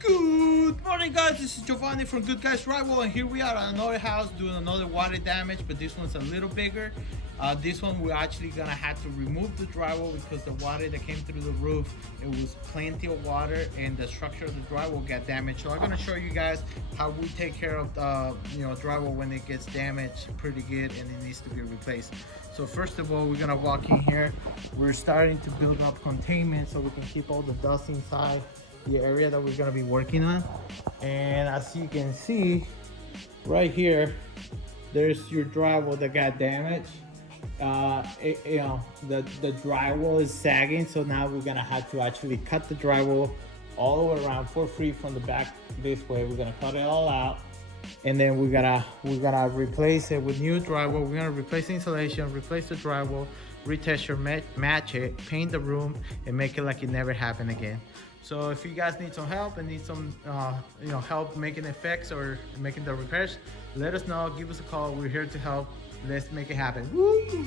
Good morning, guys. This is Giovanni from Good Guys Drywall, and here we are at another house doing another water damage, but this one's a little bigger. This one we're actually gonna have to remove the drywall because the water that came through the roof, it was plenty of water, and the structure of the drywall got damaged. So I'm gonna show you guys how we take care of the drywall when it gets damaged pretty good and it needs to be replaced. So first of all, we're gonna walk in here. We're starting to build up containment so we can keep all the dust inside the area that we're going to be working on. And as you can see right here, there's your drywall that got damaged. The drywall is sagging, so now we're gonna have to actually cut the drywall all the way around for free from the back this way. We're gonna cut it all out, and then we're gonna replace it with new drywall. We're gonna replace the insulation, replace the drywall, retexture, match it, paint the room, and make it like it never happened again. So if you guys need some help and need some help making it fix or making the repairs, let us know. Give us a call. We're here to help. Let's make it happen. Woo!